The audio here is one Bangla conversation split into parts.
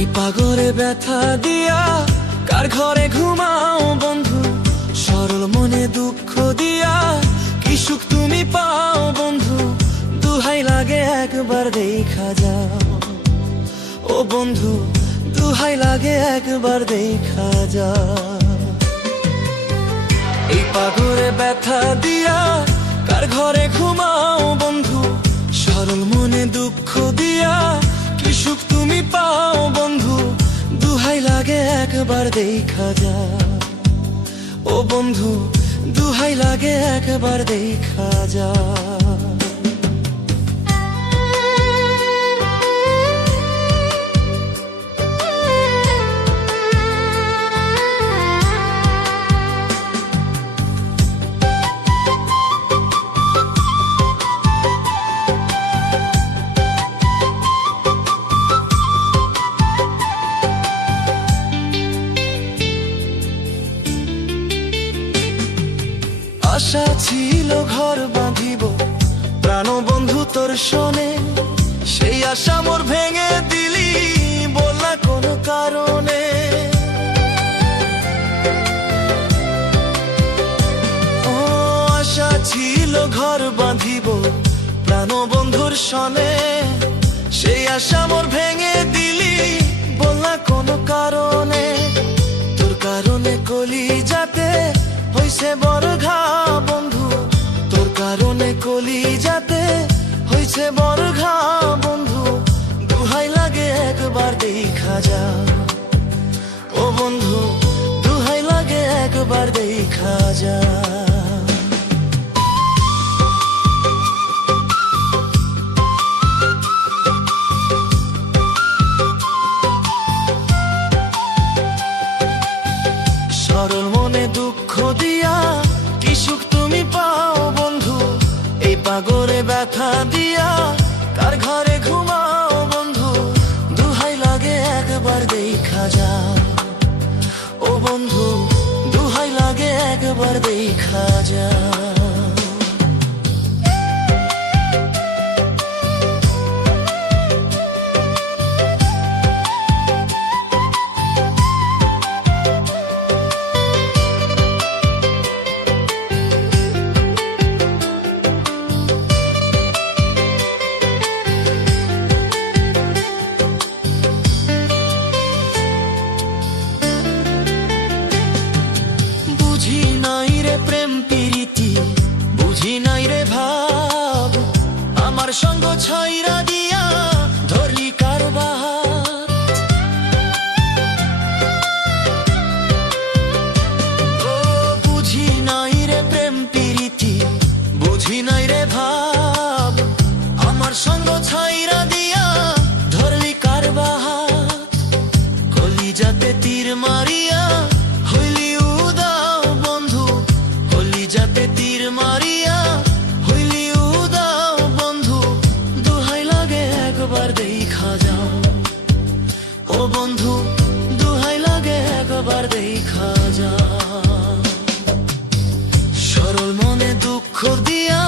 এই পাগলে ব্যথা দিয়া কার ঘরে ঘুমাও বন্ধু, সরল মনে দুঃখ দিয়া কি সুখ তুমি পাও বন্ধু। দুহাই লাগে একবার দেখা যাও ও বন্ধু, দুহাই লাগে একবার দেখা যাও। এই পাগলে ব্যথা দিয়া কার ঘরে ঘুমাও বন্ধু, সরল মনে দুঃখ দিয়া কি সুখ তুমি পাও বন্ধু। দুহাই লাগে একবার দেখা যাও ও বন্ধু, দুহাই লাগে একবার দেখা যাও। আশা ছিল ঘর বাঁধিব প্রাণ বন্ধু তোর শোনে, সেই আশা মোর ভেঙে দিলি বল না কোনো কারণে। ও আশা ছিল ঘর বাঁধিব প্রাণ বন্ধুর শোনে, সেই আশা মোর ভেঙে দিলি বল না কোনো কারণে। তোর কারণে কলি যাতে হইছে বড় ঘা বন্ধু, তোর কারণে কলি যাতে হইছে বড় ঘা বন্ধু। দুহাই লাগে একবার দেখা যাও ও বন্ধু, দুহাই লাগে একবার দেখা যাও। সরল মনে দুঃখ দিয়া কি সুখ তুমি পাও বন্ধু, এই পাগলে ব্যথা দিয়া কার ঘরে ঘুমাও বন্ধু। দুহাই লাগে একবার দেখা যাও ও বন্ধু, দুহাই লাগে একবার দেখা যাও। বুঝি নাই রে প্রেম প্রীতি, বুঝি নাই রে ভাব, আমার সঙ্গ ছাইরা দিয়া ধরলি কারবার। ও বুঝি নাই রে প্রেম প্রীতি, বুঝি নাই রে ভাব, আমার সঙ্গ ছাইরা দিয়া ধরলি কারবার। কলি যাতে তীর মারিয়া হইলি উদাও বন্ধু, কলি যাতে তীর মারিয়া হইলি উদাও বন্ধু। দুহাই লাগে একবার দেখা যাও ও বন্ধু, দুহাই লাগে একবার দেখা যাও। সরল মনে দুঃখ দিয়া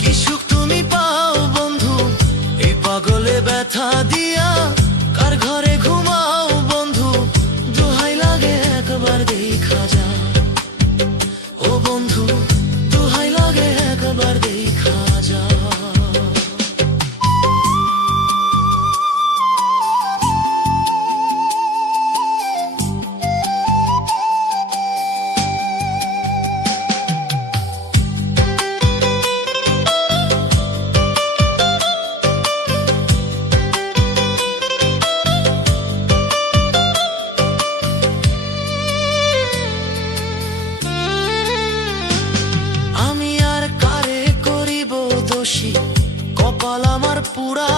কি সুখ তুমি পাও বন্ধু, এই পাগলে ব্যথা দিয়া কার ঘরে ঘুমাও বন্ধু। দুহাই লাগে একবার দেখা যাও ও বন্ধু, দুহাই লাগে একবার দেখা যাও। কপাল আমার পুরা,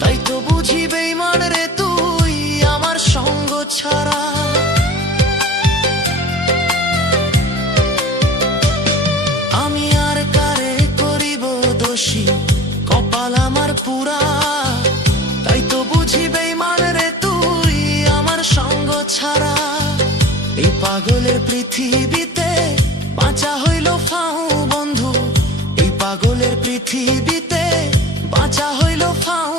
তাই তো বুঝি বেঈমান রে তুই আমার সঙ্গ ছাড়া। আমি আর কারে করিব দোষী, কপাল আমার পুরা, তাই তো বুঝি বেঈমান রে তুই আমার সঙ্গ ছাড়া। এই পাগলের পৃথিবীতে বাঁচা হইল ফাউ বন্ধু, এই পাগলের পৃথিবীতে বাঁচা হইল ফাউ